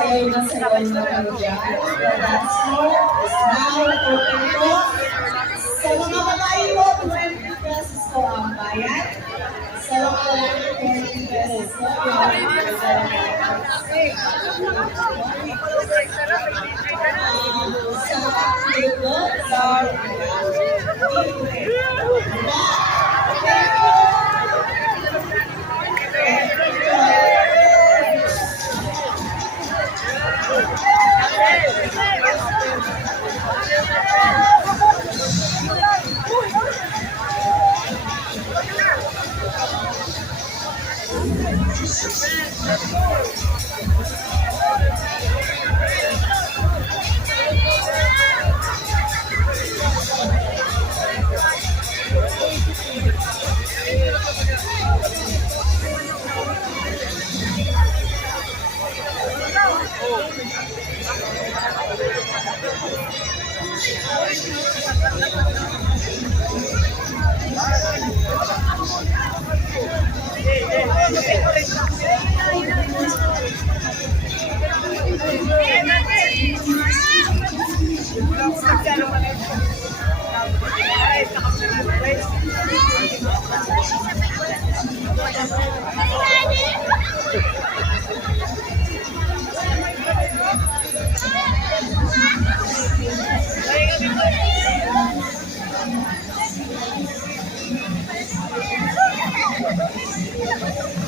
Sayaw na sayaw na kayo dyan. The dance floor is now open po. Sa mga babae po, 20 pesos po ang bayad. Sa mga lalaki, 20 pesos po. Sa mga kilo, Thank you.